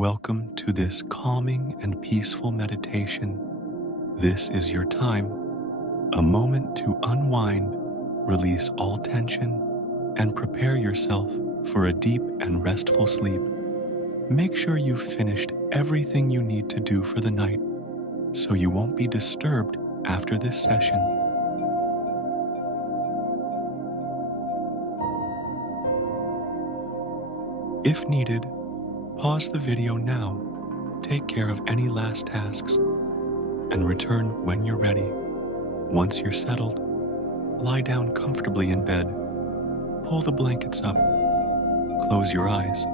Welcome to this calming and peaceful meditation. This is your time, a moment to unwind, release all tension, and prepare yourself for a deep and restful sleep. Make sure you've finished everything you need to do for the night so you won't be disturbed after this session. If needed, pause the video now, take care of any last tasks, and return when you're ready. Once you're settled, lie down comfortably in bed, pull the blankets up, close your eyes,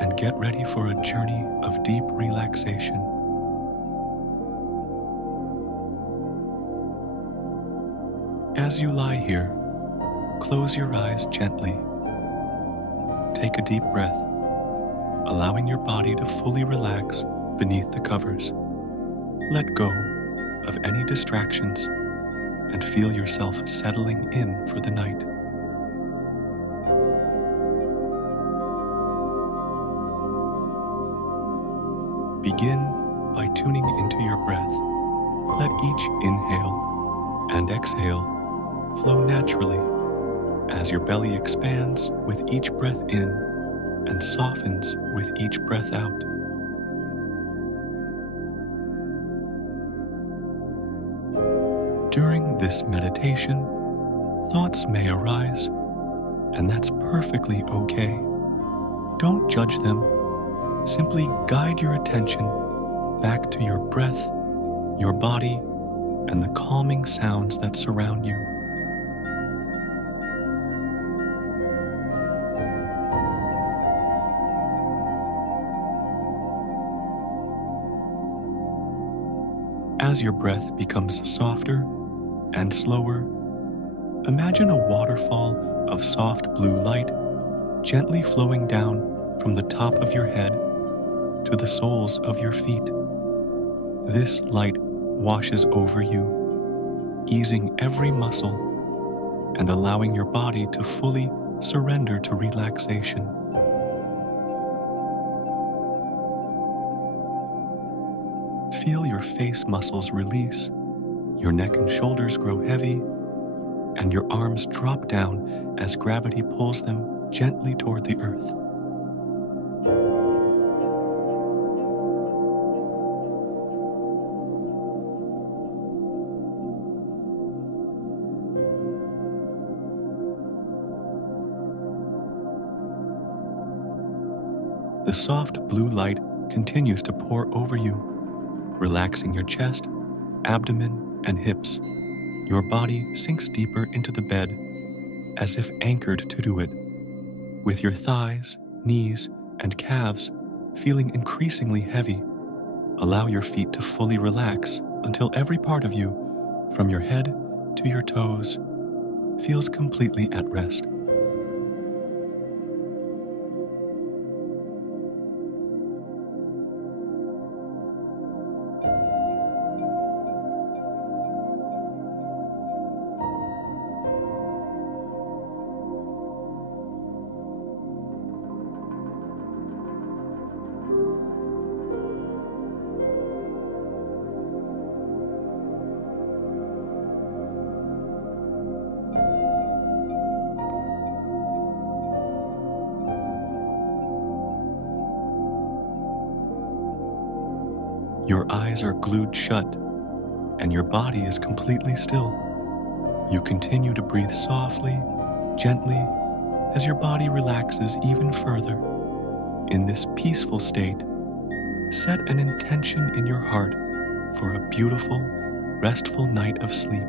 and get ready for a journey of deep relaxation. As you lie here, close your eyes gently. Take a deep breath, allowing your body to fully relax beneath the covers. Let go of any distractions and feel yourself settling in for the night. Begin by tuning into your breath. Let each inhale and exhale flow naturally as your belly expands with each breath in and softens with each breath out. During this meditation, thoughts may arise, and that's perfectly okay. Don't judge them. Simply guide your attention back to your breath, your body, and the calming sounds that surround you. As your breath becomes softer and slower, imagine a waterfall of soft blue light gently flowing down from the top of your head to the soles of your feet. This light washes over you, easing every muscle and allowing your body to fully surrender to relaxation. Feel your face muscles release, your neck and shoulders grow heavy, and your arms drop down as gravity pulls them gently toward the earth. The soft blue light continues to pour over you, relaxing your chest, abdomen, and hips. Your body sinks deeper into the bed, as if anchored to it, with your thighs, knees, and calves feeling increasingly heavy. Allow your feet to fully relax until every part of you, from your head to your toes, feels completely at rest. Your eyes are glued shut, and your body is completely still. You continue to breathe softly, gently, as your body relaxes even further. In this peaceful state, set an intention in your heart for a beautiful, restful night of sleep.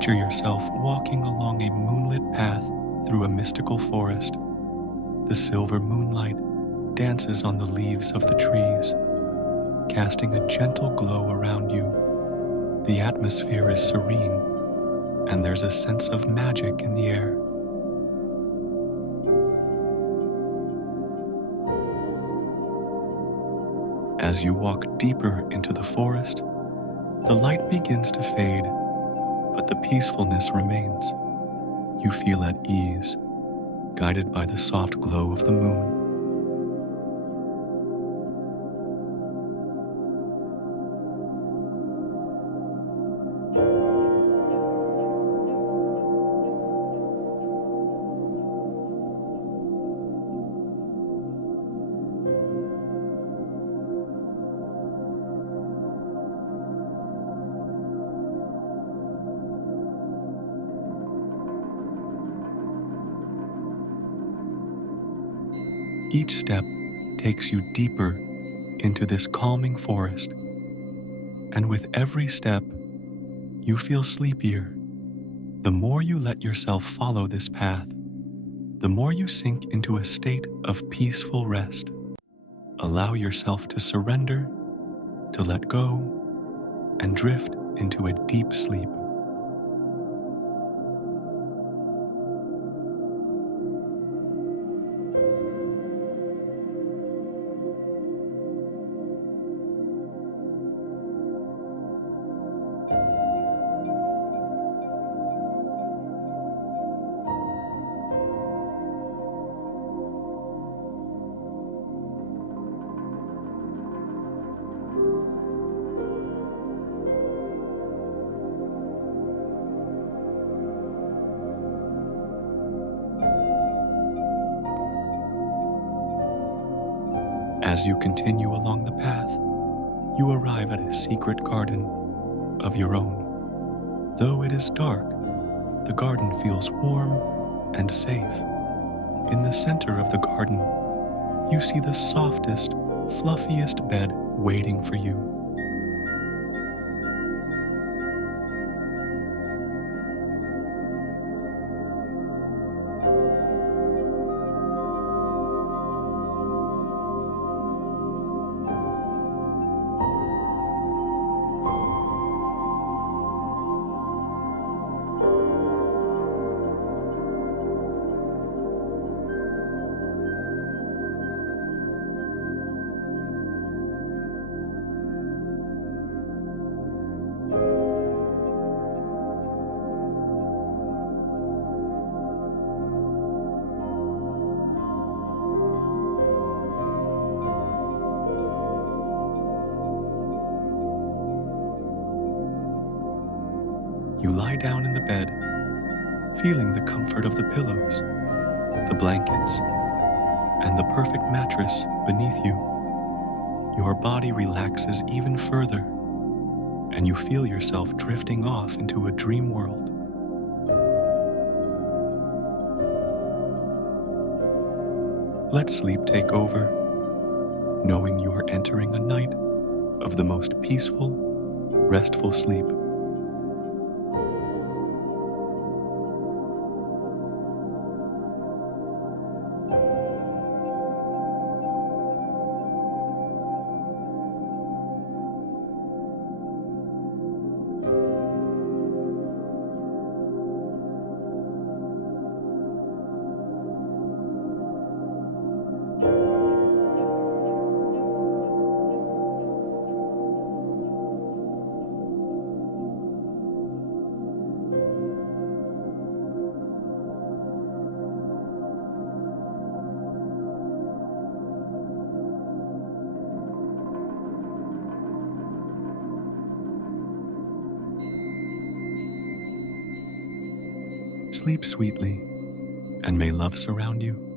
Picture yourself walking along a moonlit path through a mystical forest. The silver moonlight dances on the leaves of the trees, casting a gentle glow around you. The atmosphere is serene, and there's a sense of magic in the air. As you walk deeper into the forest, the light begins to fade, but the peacefulness remains. You feel at ease, guided by the soft glow of the moon. Each step takes you deeper into this calming forest, and with every step, you feel sleepier. The more you let yourself follow this path, the more you sink into a state of peaceful rest. Allow yourself to surrender, to let go, and drift into a deep sleep. As you continue along the path, you arrive at a secret garden of your own. Though it is dark, the garden feels warm and safe. In the center of the garden, you see the softest, fluffiest bed waiting for you. You lie down in the bed, feeling the comfort of the pillows, the blankets, and the perfect mattress beneath you. Your body relaxes even further, and you feel yourself drifting off into a dream world. Let sleep take over, knowing you are entering a night of the most peaceful, restful sleep. Sleep sweetly, and may love surround you.